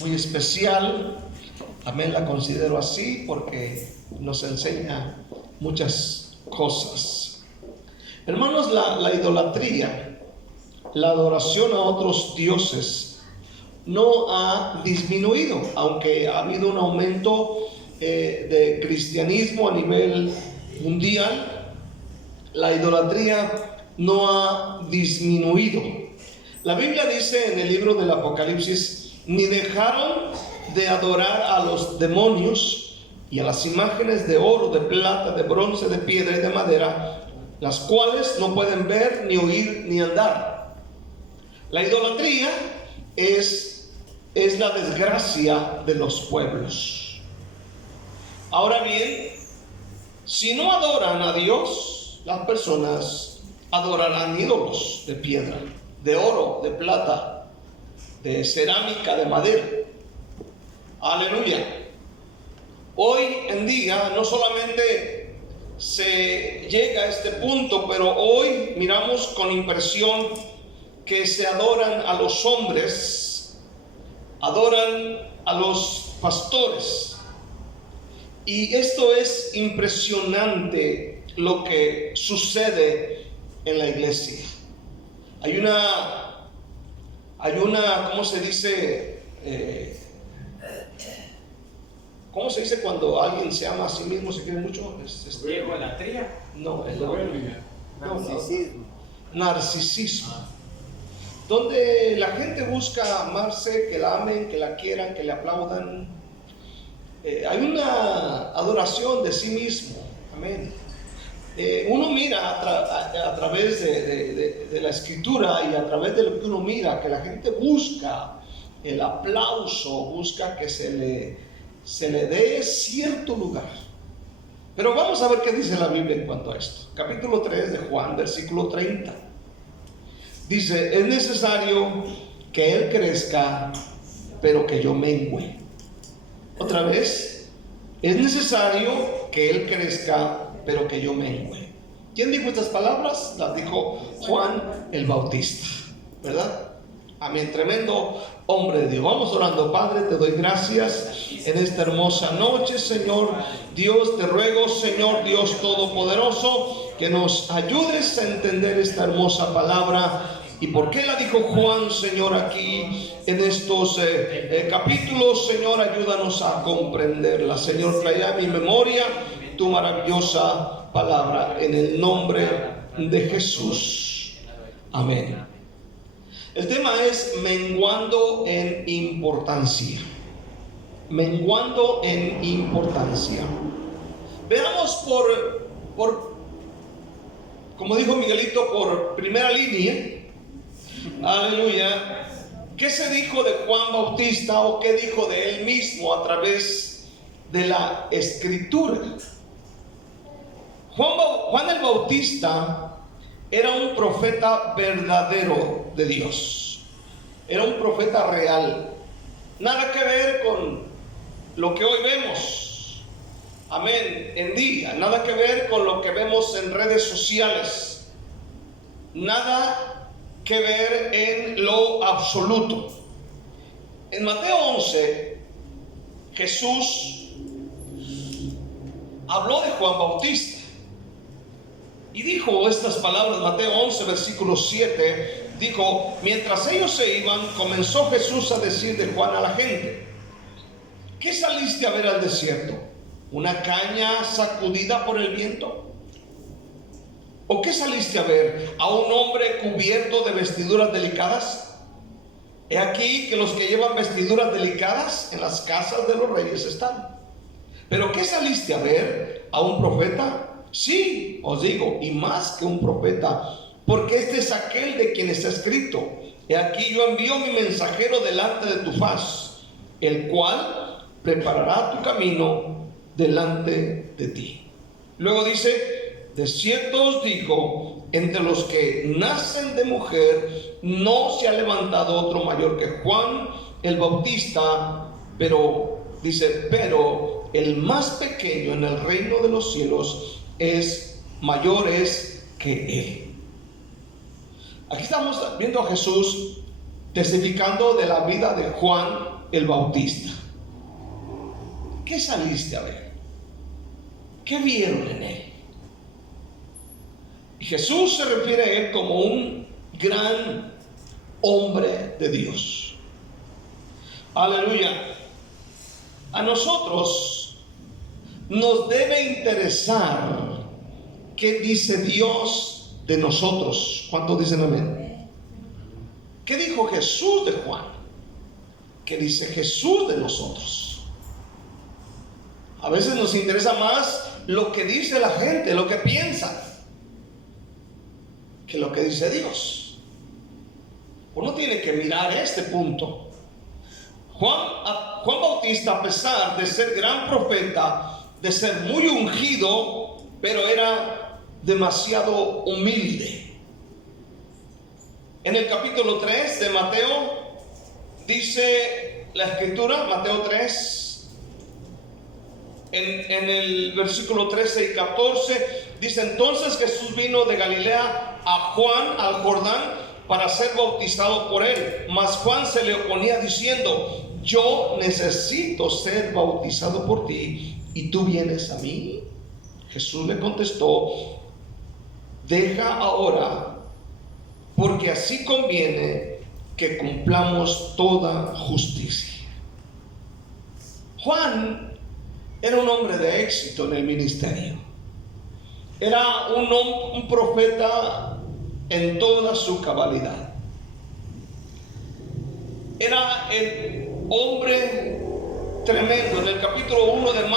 muy especial. Amén, la considero así porque nos enseña muchas cosas. Hermanos, la idolatría, la adoración a otros dioses no ha disminuido, aunque ha habido un aumento de cristianismo a nivel mundial. La idolatría no ha disminuido. La Biblia dice en el libro del Apocalipsis: ni dejaron de adorar a los demonios y a las imágenes de oro, de plata, de bronce, de piedra y de madera, las cuales no pueden ver, ni oír, ni andar. La idolatría es la desgracia de los pueblos. Ahora bien, si no adoran a Dios, las personas adorarán ídolos de piedra, de oro, de plata, de cerámica, de madera. Aleluya. Hoy en día no solamente se llega a este punto, pero hoy miramos con impresión que se adoran a los hombres, adoran a los pastores. Y esto es impresionante lo que sucede en la iglesia. Hay una, ¿cómo se dice? ¿Cómo se dice cuando alguien se ama a sí mismo, se quiere mucho? ¿Egolatría? No, narcisismo. Narcisismo. Donde la gente busca amarse, que la amen, que la quieran, que le aplaudan. Hay una adoración de sí mismo. Amén. Uno mira a través de la escritura y a través de lo que uno mira, que la gente busca el aplauso, busca que se le dé cierto lugar. Pero vamos a ver qué dice la Biblia en cuanto a esto. Capítulo 3 de Juan, versículo 30. Dice: es necesario que Él crezca, pero que yo mengüe. Otra vez, es necesario que Él crezca, pero que yo mengüe. ¿Quién dijo estas palabras? Las dijo Juan el Bautista, ¿verdad? Amén, tremendo hombre de Dios. Vamos orando. Padre, te doy gracias en esta hermosa noche, Señor Dios. Te ruego, Señor Dios Todopoderoso, que nos ayudes a entender esta hermosa palabra. ¿Y por qué la dijo Juan, Señor, aquí en estos capítulos? Señor, ayúdanos a comprenderla. Señor, trae a mi memoria tu maravillosa palabra en el nombre de Jesús. Amén. El tema es menguando en importancia. Menguando en importancia. Veamos por como dijo Miguelito, por primera línea. Aleluya. ¿Qué se dijo de Juan Bautista o qué dijo de él mismo a través de la escritura? Juan el Bautista era un profeta verdadero de Dios. Era un profeta real. Nada que ver con lo que hoy vemos. Amén. En día. Nada que ver con lo que vemos en redes sociales. Nada que ver en lo absoluto. En Mateo 11, Jesús habló de Juan Bautista y dijo estas palabras. Mateo 11, versículo 7, dijo: mientras ellos se iban, comenzó Jesús a decir de Juan a la gente: ¿qué saliste a ver al desierto? ¿Una caña sacudida por el viento? ¿O qué saliste a ver? ¿A un hombre cubierto de vestiduras delicadas? He aquí que los que llevan vestiduras delicadas en las casas de los reyes están. ¿Pero qué saliste a ver? ¿A un profeta? Sí, os digo, y más que un profeta, porque este es aquel de quien está escrito: he aquí yo envío mi mensajero delante de tu faz, el cual preparará tu camino delante de ti. Luego dice: de cierto os digo, entre los que nacen de mujer no se ha levantado otro mayor que Juan el Bautista, pero dice, pero el más pequeño en el reino de los cielos es mayor que él. Aquí estamos viendo a Jesús testificando de la vida de Juan el Bautista. ¿Qué saliste a ver? ¿Qué vieron en él? Y Jesús se refiere a él como un gran hombre de Dios. Aleluya. A nosotros nos debe interesar qué dice Dios de nosotros. ¿Cuántos dicen amén? ¿Qué dijo Jesús de Juan? ¿Qué dice Jesús de nosotros? A veces nos interesa más lo que dice la gente, lo que piensa, que lo que dice Dios. Uno tiene que mirar este punto. Juan Bautista, a pesar de ser gran profeta, de ser muy ungido, pero era demasiado humilde. En el capítulo 3 de Mateo dice la escritura, Mateo 3, en el versículo 13 y 14, dice: entonces Jesús vino de Galilea a Juan al Jordán para ser bautizado por él. Mas Juan se le oponía diciendo: yo necesito ser bautizado por ti, ¿y tú vienes a mí? Jesús le contestó: deja ahora, porque así conviene que cumplamos toda justicia. Juan era un hombre de éxito en el ministerio. Era un profeta en toda su cabalidad. Era el hombre tremendo. En el capítulo 1 de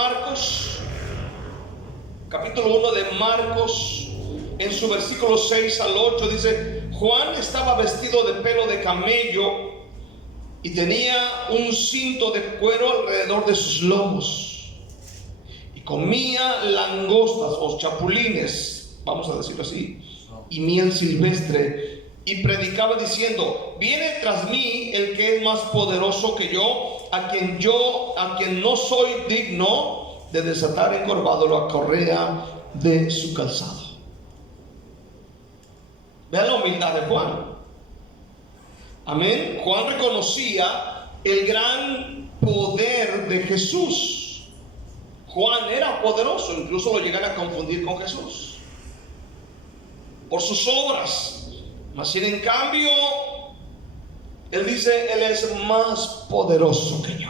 Marcos, en su versículo 6 al 8 dice: Juan estaba vestido de pelo de camello y tenía un cinto de cuero alrededor de sus lomos, y comía langostas o chapulines, vamos a decirlo así, y miel silvestre, y predicaba diciendo: viene tras mí el que es más poderoso que yo, a quien no soy digno de desatar encorvado la correa de su calzado. Vean la humildad de Juan. Amén. Juan reconocía el gran poder de Jesús. Juan era poderoso, incluso lo llegan a confundir con Jesús por sus obras. Mas sin en cambio, él dice: él es más poderoso que yo.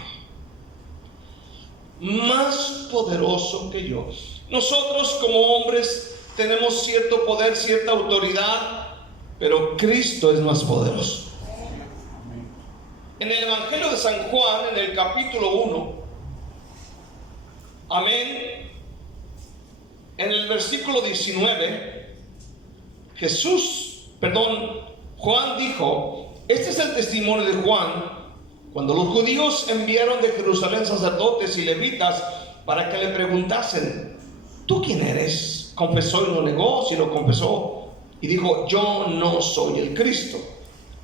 Más poderoso que yo. Nosotros como hombres tenemos cierto poder, cierta autoridad, pero Cristo es más poderoso. En el Evangelio de San Juan, en el capítulo 1, amén, en el versículo 19, Juan dijo: este es el testimonio de Juan, cuando los judíos enviaron de Jerusalén sacerdotes y levitas para que le preguntasen: ¿tú quién eres? Confesó y no negó, sino confesó y dijo: yo no soy el Cristo.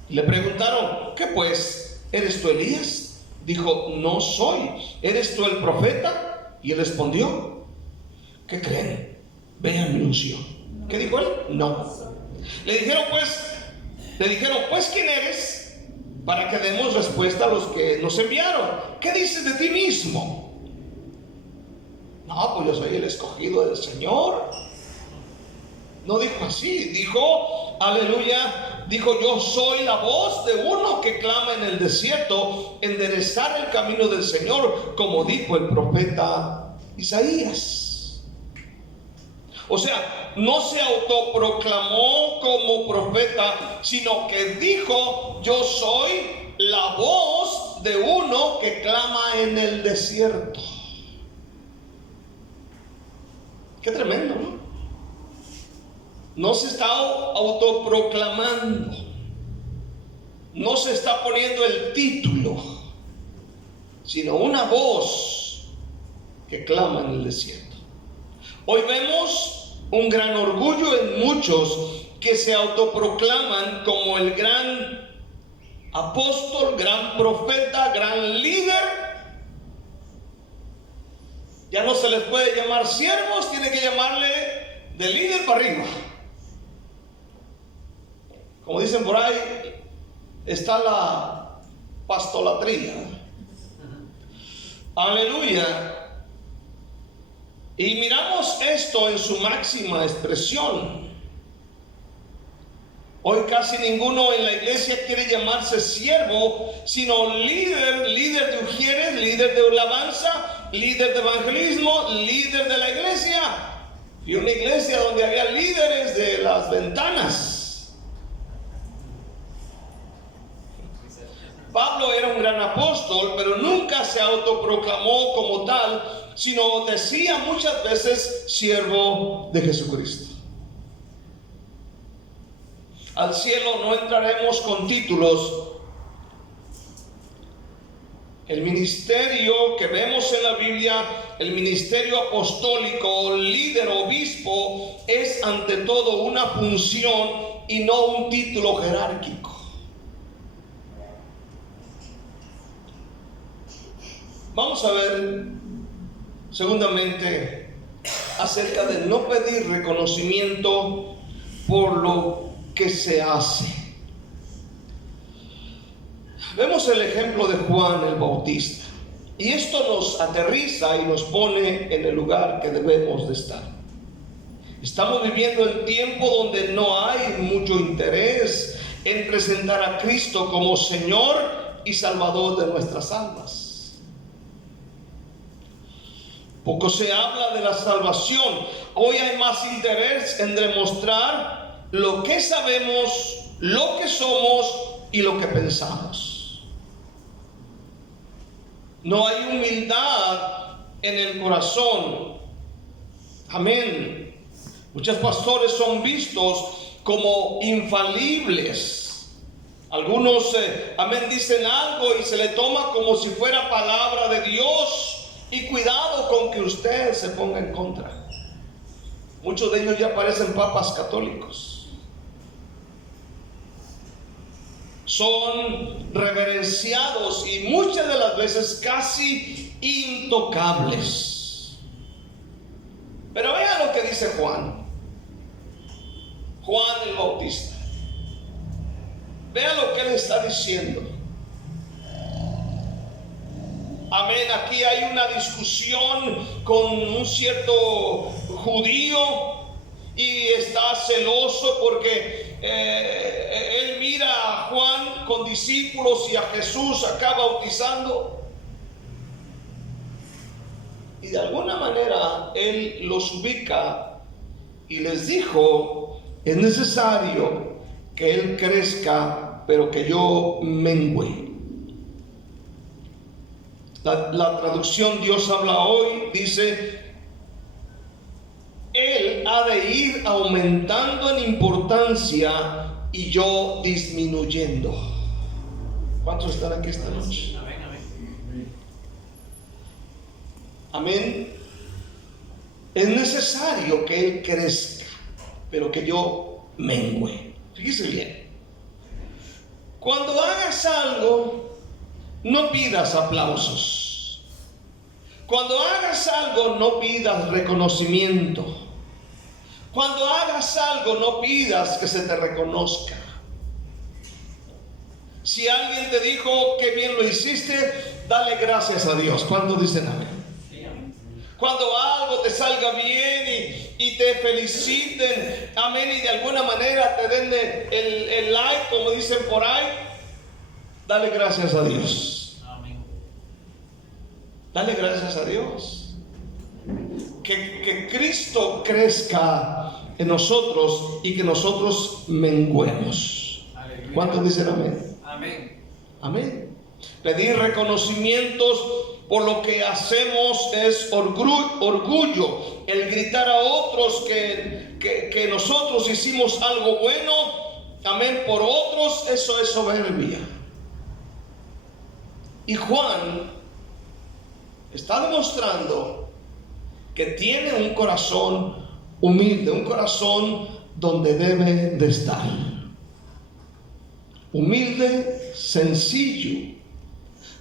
Y le preguntaron: ¿qué pues? ¿Eres tú Elías? Dijo: no soy. ¿Eres tú el profeta? Y él respondió: ¿qué creen? Vean mi unción. ¿Qué dijo él? No. Le dijeron pues ¿quién eres? Para que demos respuesta a los que nos enviaron. ¿Qué dices de ti mismo? No, pues yo soy el escogido del Señor. No dijo así, dijo, aleluya, dijo: yo soy la voz de uno que clama en el desierto, enderezar el camino del Señor, como dijo el profeta Isaías. O sea, no se autoproclamó como profeta, sino que dijo: yo soy la voz de uno que clama en el desierto. Qué tremendo, ¿no? No se está autoproclamando, no se está poniendo el título, sino una voz que clama en el desierto. Hoy vemos un gran orgullo en muchos que se autoproclaman como el gran apóstol, gran profeta, gran líder. Ya no se les puede llamar siervos, tiene que llamarle de líder para arriba. Como dicen por ahí, está la pastolatría. Aleluya. Y miramos esto en su máxima expresión. Hoy casi ninguno en la iglesia quiere llamarse siervo, sino líder de ujieres, líder de alabanza, líder de evangelismo, líder de la iglesia. Y una iglesia donde había líderes de las ventanas. Pablo era un gran apóstol, pero nunca se autoproclamó como tal, sino decía muchas veces siervo de Jesucristo. Al cielo no entraremos con títulos. El ministerio que vemos en la Biblia, el ministerio apostólico, líder, obispo, es ante todo una función y no un título jerárquico. Vamos a ver, segundamente, acerca de no pedir reconocimiento por lo que se hace. Vemos el ejemplo de Juan el Bautista, y esto nos aterriza y nos pone en el lugar que debemos de estar. Estamos viviendo el tiempo donde no hay mucho interés en presentar a Cristo como Señor y Salvador de nuestras almas. Poco se habla de la salvación. Hoy hay más interés en demostrar lo que sabemos, lo que somos y lo que pensamos. No hay humildad en el corazón. Amén. Muchos pastores son vistos como infalibles. Algunos, amén, dicen algo y se le toma como si fuera palabra de Dios. Y cuidado con que usted se ponga en contra. Muchos de ellos ya parecen papas católicos. Son reverenciados y muchas de las veces casi intocables. Pero vean lo que dice Juan el Bautista. Vean lo que él está diciendo. Amén. Aquí hay una discusión con un cierto judío y está celoso porque él mira a Juan con discípulos y a Jesús acá bautizando. Y de alguna manera él los ubica y les dijo: es necesario que él crezca, pero que yo mengüe. La traducción Dios habla hoy dice: Él ha de ir aumentando en importancia y yo disminuyendo. ¿Cuántos están aquí esta noche? Amén, amén. Amén. Es necesario que Él crezca, pero que yo mengüe. Fíjese bien. Cuando hagas algo, no pidas aplausos. Cuando hagas algo, no pidas reconocimiento. Cuando hagas algo, no pidas que se te reconozca. Si alguien te dijo que bien lo hiciste, dale gracias a Dios. ¿Cuántos dicen amén? Cuando algo te salga bien y te feliciten, amén, y de alguna manera te den el like, como dicen por ahí, dale gracias a Dios. Amén. Dale gracias a Dios. Que Cristo crezca en nosotros y que nosotros menguemos. Aleluya. ¿Cuántos dicen amén? Amén. Amén. Pedir reconocimientos por lo que hacemos es orgullo. El gritar a otros que nosotros hicimos algo bueno, amén, por otros, eso es soberbia. Y Juan está demostrando que tiene un corazón humilde, un corazón donde debe de estar. Humilde, sencillo,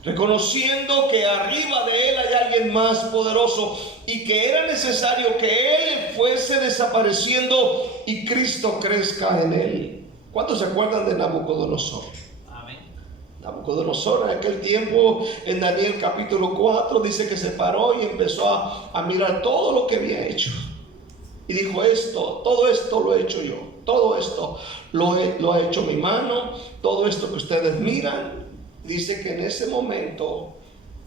reconociendo que arriba de él hay alguien más poderoso y que era necesario que él fuese desapareciendo y Cristo crezca en él. ¿Cuántos se acuerdan de Nabucodonosor? Amén. Nabucodonosor en aquel tiempo, en Daniel capítulo 4, dice que se paró y empezó a mirar todo lo que había hecho. Y dijo: todo esto lo he hecho yo, todo esto lo ha hecho mi mano, todo esto que ustedes miran. Dice que en ese momento,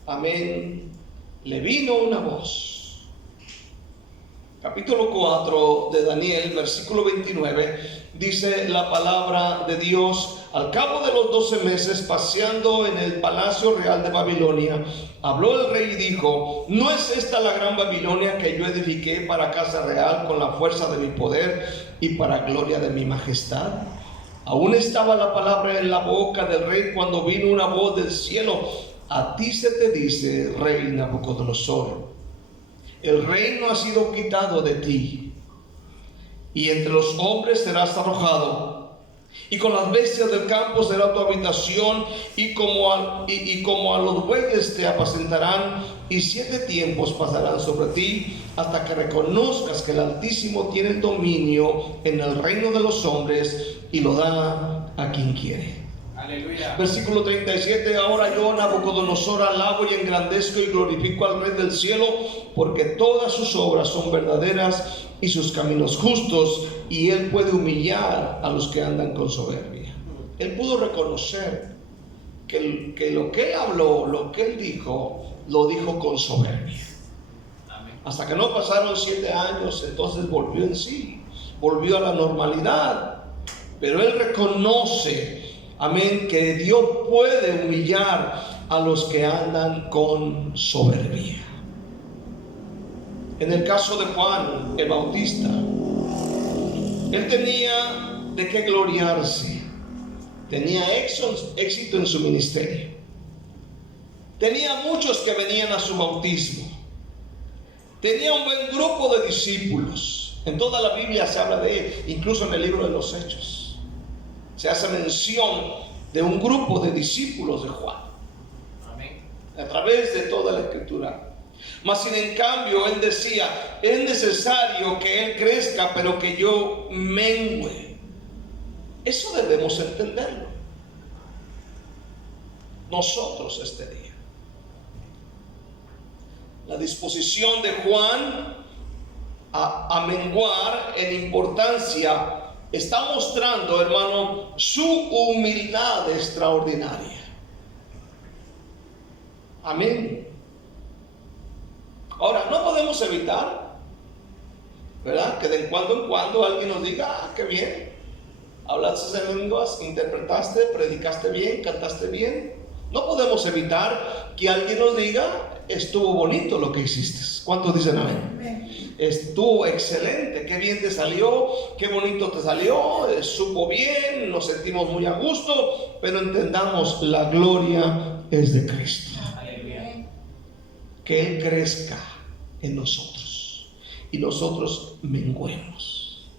amén, le vino una voz. Capítulo 4 de Daniel, versículo 29, dice la palabra de Dios: al cabo de los 12 meses, paseando en el palacio real de Babilonia, habló el rey y dijo: ¿no es esta la gran Babilonia que yo edifiqué para casa real con la fuerza de mi poder y para gloria de mi majestad? Aún estaba la palabra en la boca del rey cuando vino una voz del cielo: a ti se te dice, rey Nabucodonosor, el reino ha sido quitado de ti, y entre los hombres serás arrojado, y con las bestias del campo será tu habitación, y como a los bueyes te apacentarán, y 7 tiempos pasarán sobre ti, hasta que reconozcas que el Altísimo tiene el dominio en el reino de los hombres, y lo da a quien quiere. Aleluya. Versículo 37: ahora yo, Nabucodonosor, alabo y engrandezco y glorifico al Rey del cielo, porque todas sus obras son verdaderas y sus caminos justos, y él puede humillar a los que andan con soberbia. Él pudo reconocer que lo que él habló, lo que él dijo, lo dijo con soberbia. Amén. Hasta que no pasaron 7 años, entonces volvió en sí, volvió a la normalidad. Pero él reconoce, amén, que Dios puede humillar a los que andan con soberbia. En el caso de Juan el Bautista, él tenía de qué gloriarse, tenía éxito en su ministerio, tenía muchos que venían a su bautismo, tenía un buen grupo de discípulos. En toda la Biblia se habla de él, incluso en el libro de los Hechos se hace mención de un grupo de discípulos de Juan. Amén. A través de toda la escritura. Mas sin en cambio él decía: es necesario que él crezca, pero que yo mengüe. Eso debemos entenderlo nosotros este día. La disposición de Juan a menguar en importancia está mostrando, hermano, su humildad extraordinaria. Amén. Ahora, no podemos evitar, ¿verdad?, que de cuando en cuando alguien nos diga: ah, qué bien, hablaste en lenguas, interpretaste, predicaste bien, cantaste bien. No podemos evitar que alguien nos diga: estuvo bonito lo que hiciste. ¿Cuántos dicen amén? Amén. Estuvo excelente, qué bien te salió, qué bonito te salió, supo bien, nos sentimos muy a gusto, pero entendamos, la gloria es de Cristo. Aleluya. Que Él crezca en nosotros y nosotros menguemos.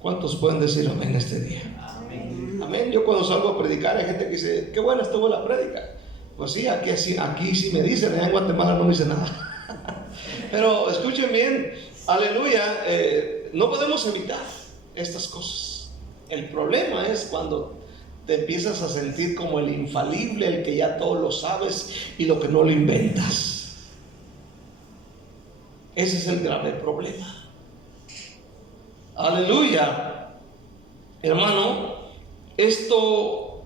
¿Cuántos pueden decir amén este día? Amén. Amén. Yo cuando salgo a predicar hay gente que dice: qué buena estuvo la prédica. Pues sí, aquí sí me dicen, allá en Guatemala no me dicen nada. Pero escuchen bien, aleluya, no podemos evitar estas cosas. El problema es cuando te empiezas a sentir como el infalible, el que ya todo lo sabes y lo que no lo inventas. Ese es el grave problema. Aleluya. Hermano, esto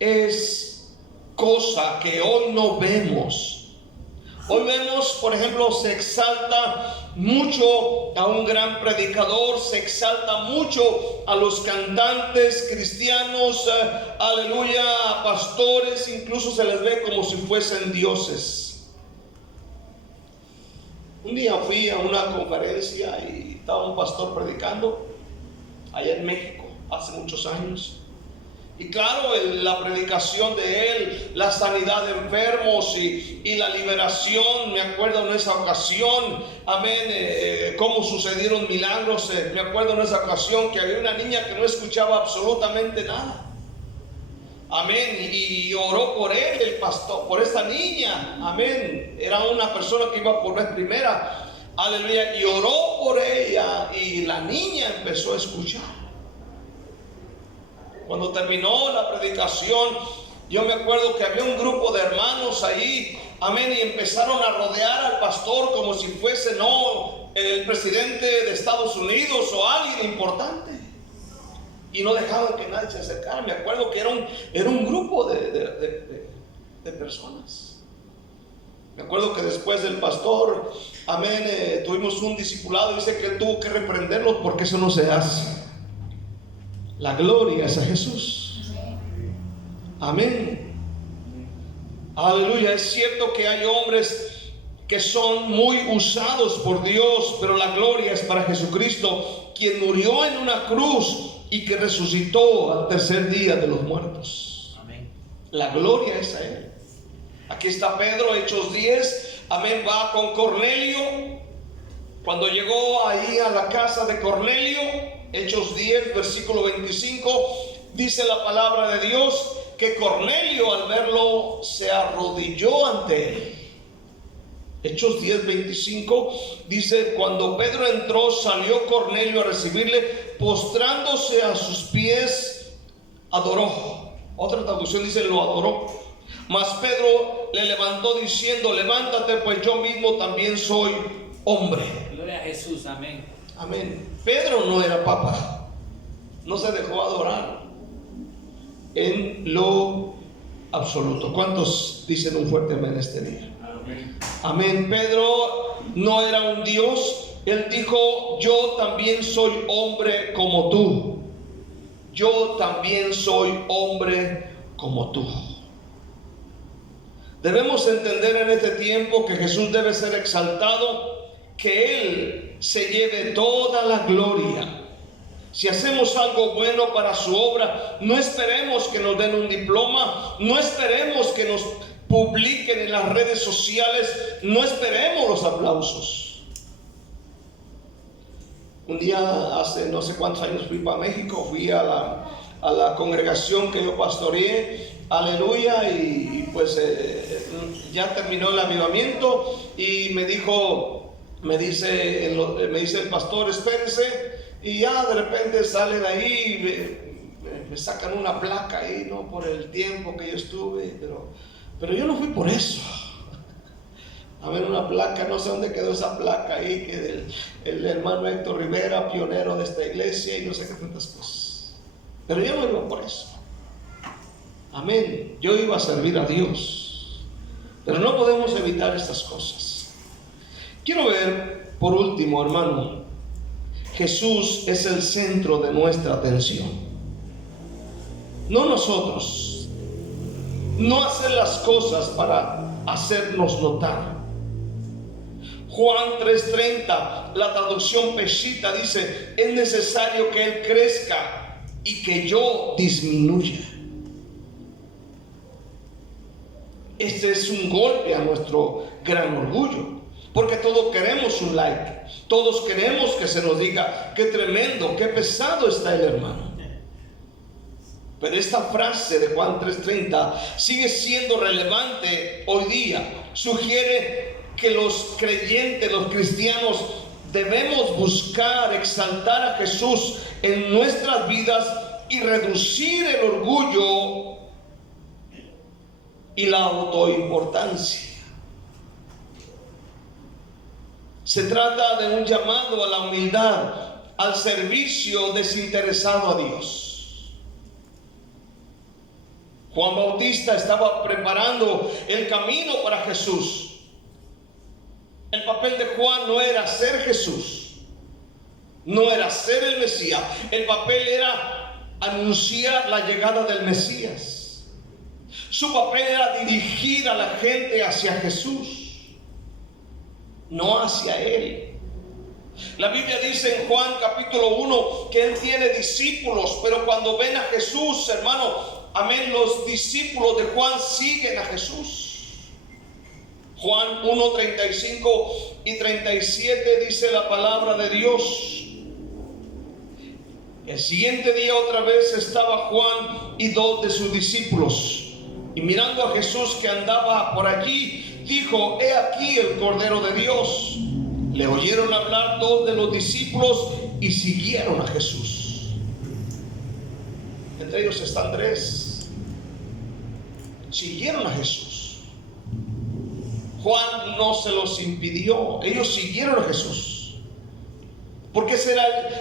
es cosa que hoy no vemos. Hoy vemos, por ejemplo, se exalta mucho a un gran predicador, se exalta mucho a los cantantes cristianos, aleluya, a pastores, incluso se les ve como si fuesen dioses. Un día fui a una conferencia y estaba un pastor predicando allá en México hace muchos años. Y claro, la predicación de él, la sanidad de enfermos y la liberación, me acuerdo en esa ocasión, amén, cómo sucedieron milagros. Me acuerdo en esa ocasión que había una niña que no escuchaba absolutamente nada. Amén, y oró por él, el pastor, por esta niña. Amén, era una persona que iba por vez primera. Aleluya, y oró por ella y la niña empezó a escuchar. Cuando terminó la predicación, yo me acuerdo que había un grupo de hermanos ahí, amén, y empezaron a rodear al pastor como si fuese el presidente de Estados Unidos o alguien importante. Y no dejaban que nadie se acercara. Me acuerdo que era un grupo de personas. Me acuerdo que después del pastor, amén, tuvimos un discipulado y dice que él tuvo que reprenderlos porque eso no se hace. La gloria es a Jesús. Amén. Aleluya. Es cierto que hay hombres que son muy usados por Dios, pero la gloria es para Jesucristo, quien murió en una cruz y que resucitó al tercer día de los muertos. Amén. La gloria es a Él. Aquí está Pedro, Hechos 10. Amén. Va con Cornelio. Cuando llegó ahí a la casa de Cornelio, Hechos 10, versículo 25, dice la palabra de Dios que Cornelio al verlo se arrodilló ante él. Hechos 10, 25 dice: cuando Pedro entró, salió Cornelio a recibirle, postrándose a sus pies, adoró. Otra traducción dice: lo adoró. Mas Pedro le levantó diciendo: levántate, pues yo mismo también soy hombre. Gloria a Jesús, amén. Amén. Pedro no era papa, no se dejó adorar en lo absoluto. ¿Cuántos dicen un fuerte amén este día? Amén. Amén. Pedro no era un Dios. Él dijo: yo también soy hombre como tú. Yo también soy hombre como tú. Debemos entender en este tiempo que Jesús debe ser exaltado, que Él se lleve toda la gloria. Si hacemos algo bueno para su obra, no esperemos que nos den un diploma, no esperemos que nos publiquen en las redes sociales, no esperemos los aplausos. Un día, hace no sé cuántos años, fui para México, fui a la congregación que yo pastoreé, aleluya, y pues ya terminó el avivamiento y me dice el pastor: espérese. Y ya de repente salen ahí, me sacan una placa ahí, ¿no? Por el tiempo que yo estuve, pero yo no fui por eso. A ver, una placa, no sé dónde quedó esa placa ahí, que el hermano Héctor Rivera, pionero de esta iglesia, y no sé qué tantas cosas. Pero yo no iba por eso. Amén. Yo iba a servir a Dios. Pero no podemos evitar estas cosas. Quiero ver, por último, hermano, Jesús es el centro de nuestra atención. No nosotros. No hacer las cosas para hacernos notar. Juan 3:30, la traducción Peshitta, dice: es necesario que Él crezca y que yo disminuya. Este es un golpe a nuestro gran orgullo, porque todos queremos un like, todos queremos que se nos diga: qué tremendo, qué pesado está el hermano. Pero esta frase de Juan 3:30 sigue siendo relevante hoy día. Sugiere que los creyentes, los cristianos, debemos buscar exaltar a Jesús en nuestras vidas y reducir el orgullo y la autoimportancia. Se trata de un llamado a la humildad, al servicio desinteresado a Dios. Juan Bautista estaba preparando el camino para Jesús. El papel de Juan no era ser Jesús, no era ser el Mesías. El papel era anunciar la llegada del Mesías. Su papel era dirigir a la gente hacia Jesús, no hacia Él. La Biblia dice en Juan capítulo 1 que Él tiene discípulos, pero cuando ven a Jesús, hermano, amén, los discípulos de Juan siguen a Jesús. Juan 1:35 y 37 dice la palabra de Dios: el siguiente día otra vez estaba Juan y 2 de sus discípulos, y mirando a Jesús que andaba por allí, dijo: he aquí el Cordero de Dios. Le oyeron hablar 2 de los discípulos y siguieron a Jesús. entre ellos está Andrés, siguieron a Jesús. Juan no se los impidió, ellos siguieron a Jesús. Porque ese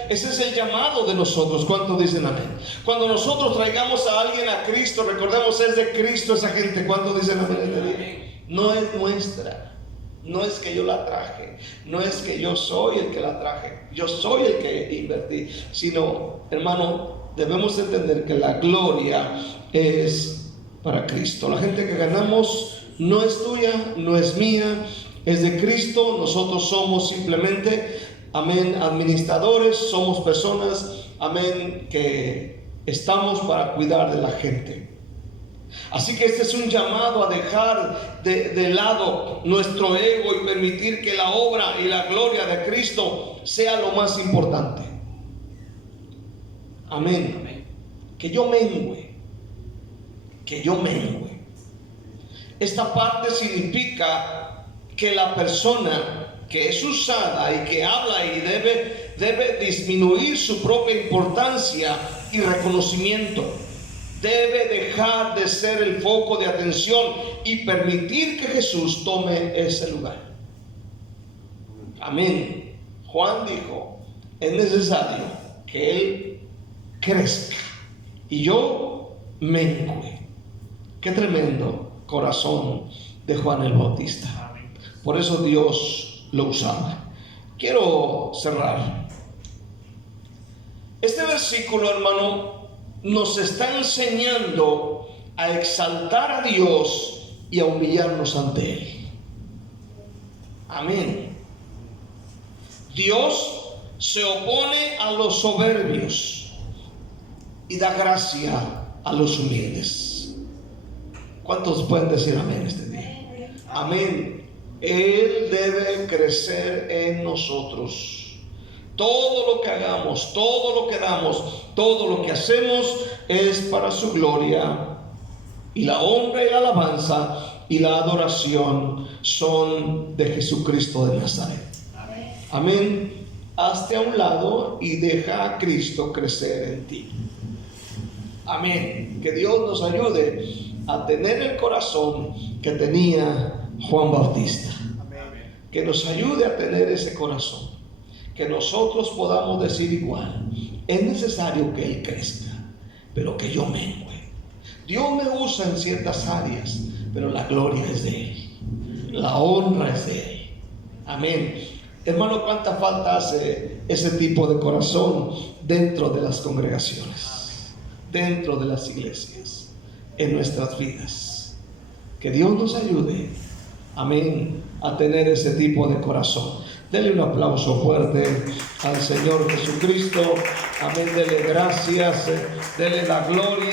es el llamado de nosotros. ¿Cuántos dicen amén? Cuando nosotros traigamos a alguien a Cristo, recordemos, es de Cristo esa gente. ¿Cuántos dicen amén? No es nuestra. No es que yo la traje. No es que yo soy el que la traje. Yo soy el que invertí. Sino, hermano, debemos entender que la gloria es para Cristo. La gente que ganamos no es tuya, no es mía, es de Cristo. Nosotros somos simplemente, amén, administradores, somos personas, amén, que estamos para cuidar de la gente. Así que este es un llamado a dejar de lado nuestro ego y permitir que la obra y la gloria de Cristo sea lo más importante. Amén. Que yo mengüe. Esta parte significa que la persona que es usada y que habla y debe disminuir su propia importancia y reconocimiento. Debe dejar de ser el foco de atención y permitir que Jesús tome ese lugar. Amén. Juan dijo, es necesario que Él crezca y yo mengüe. Qué tremendo corazón de Juan el Bautista. Por eso Dios lo usaba. Quiero cerrar. Este versículo, hermano, nos está enseñando a exaltar a Dios y a humillarnos ante Él. Amén. Dios se opone a los soberbios y da gracia a los humildes. ¿Cuántos pueden decir amén este día? Amén. Él debe crecer en nosotros. Todo lo que hagamos, todo lo que damos, todo lo que hacemos es para su gloria. Y la honra y la alabanza y la adoración son de Jesucristo de Nazaret. Amén. Hazte a un lado y deja a Cristo crecer en ti. Amén. Que Dios nos ayude a tener el corazón que tenía Juan Bautista. Que nos ayude a tener ese corazón. Que nosotros podamos decir igual, es necesario que Él crezca, pero que yo mengüe. Dios me usa en ciertas áreas, pero la gloria es de Él, la honra es de Él. Amén. Hermano, ¿cuánta falta hace ese tipo de corazón dentro de las congregaciones, dentro de las iglesias, en nuestras vidas? Que Dios nos ayude, amén, a tener ese tipo de corazón. Dele un aplauso fuerte al Señor Jesucristo. Amén. Dele gracias. Dele la gloria.